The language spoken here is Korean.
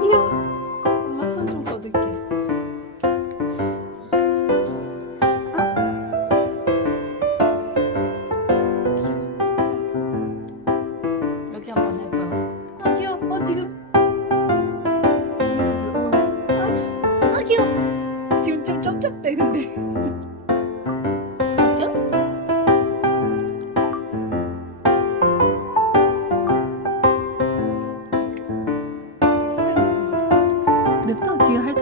귀여워. 엄마 손 좀 거둘게. 아. 여기 한번 해봐. 아 기운 어 지금. 到底还